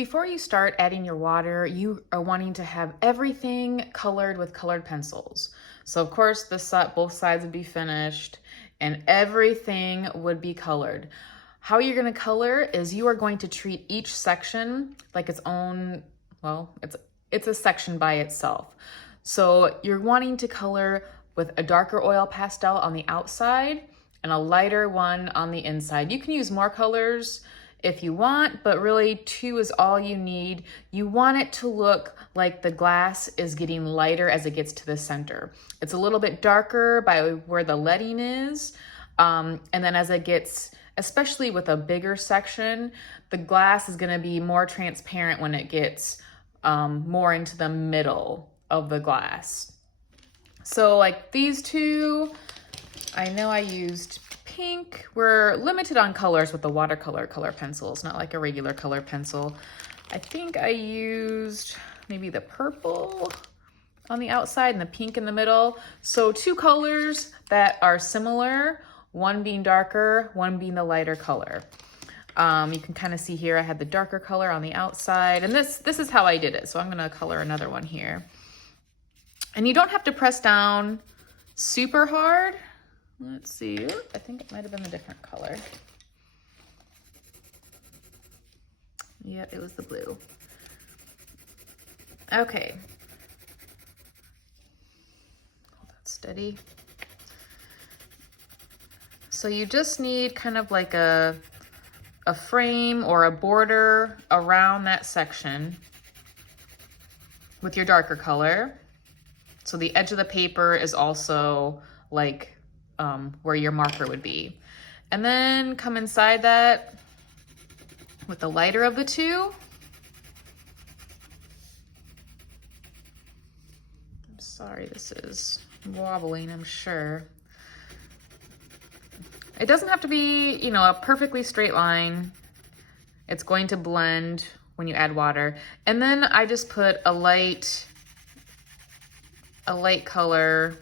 Before you start adding your water, you are wanting to have everything colored with colored pencils. So of course both sides would be finished and everything would be colored. How you're going to color is you are going to treat each section like its own, well, it's a section by itself. So you're wanting to color with a darker oil pastel on the outside and a lighter one on the inside. You can use more colors if you want, but really 2 is all you need. You want it to look like the glass is getting lighter as it gets to the center. It's a little bit darker by where the leading is. And then as it gets, especially with a bigger section, the glass is gonna be more transparent when it gets more into the middle of the glass. So like these 2, I know I used pink. We're limited on colors with the watercolor color pencils, not like a regular color pencil. I think I used maybe the purple on the outside and the pink in the middle. So 2 colors that are similar, one being darker, one being the lighter color. You can kind of see here I had the darker color on the outside, and this is how I did it. So I'm gonna color another one here. And you don't have to press down super hard. Let's see, I think it might have been a different color. Yeah, it was the blue. Okay. Hold that steady. So you just need kind of like a frame or a border around that section with your darker color. So the edge of the paper is also like where your marker would be. And then come inside that with the lighter of the 2. I'm sorry, this is wobbling, I'm sure. It doesn't have to be, you know, a perfectly straight line. It's going to blend when you add water. And then I just put a light color,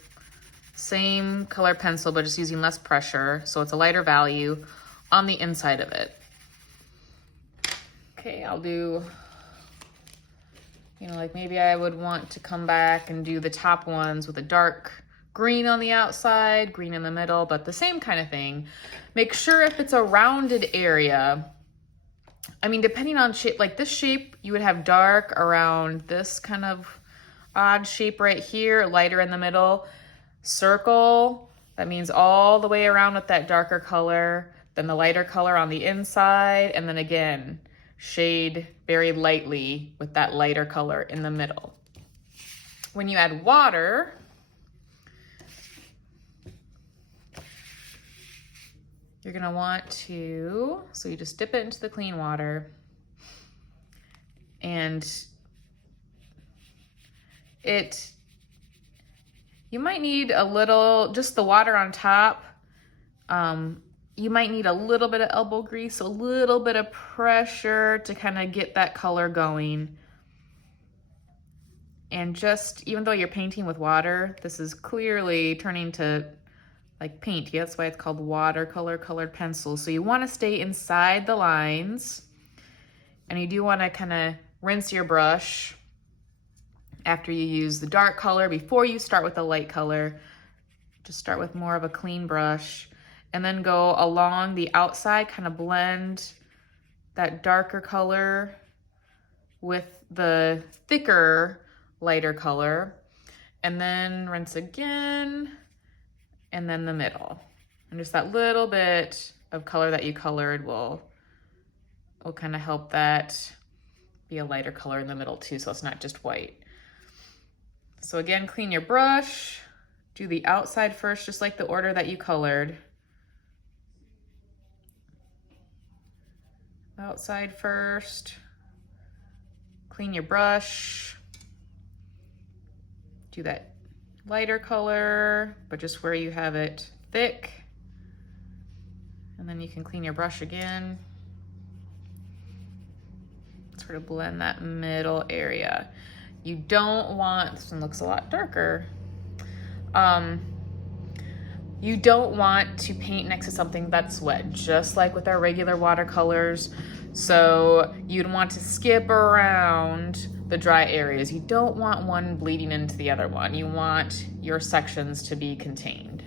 same color pencil, but just using less pressure. So it's a lighter value on the inside of it. Okay, I'll do, you know, like maybe I would want to come back and do the top ones with a dark green on the outside, green in the middle, but the same kind of thing. Make sure if it's a rounded area, I mean, depending on shape, like this shape, you would have dark around this kind of odd shape right here, lighter in the middle. Circle, that means all the way around with that darker color, then the lighter color on the inside, and then again, shade very lightly with that lighter color in the middle. When you add water, you're gonna want to, so you just dip it into the clean water, and you might need a little, just the water on top. You might need a little bit of elbow grease, a little bit of pressure to kind of get that color going. And just, even though you're painting with water, this is clearly turning to like paint. Yeah, that's why it's called watercolor colored pencil. So you want to stay inside the lines, and you do want to kind of rinse your brush after you use the dark color before you start with the light color. Just start with more of a clean brush and then go along the outside, kind of blend that darker color with the thicker, lighter color, and then rinse again, and then the middle. And just that little bit of color that you colored will kind of help that be a lighter color in the middle too, so it's not just white. So again, clean your brush, do the outside first, just like the order that you colored. Outside first, clean your brush, do that lighter color, but just where you have it thick. And then you can clean your brush again. Sort of blend that middle area. You don't want, this one looks a lot darker. You don't want to paint next to something that's wet, just like with our regular watercolors. So you'd want to skip around the dry areas. You don't want one bleeding into the other one. You want your sections to be contained.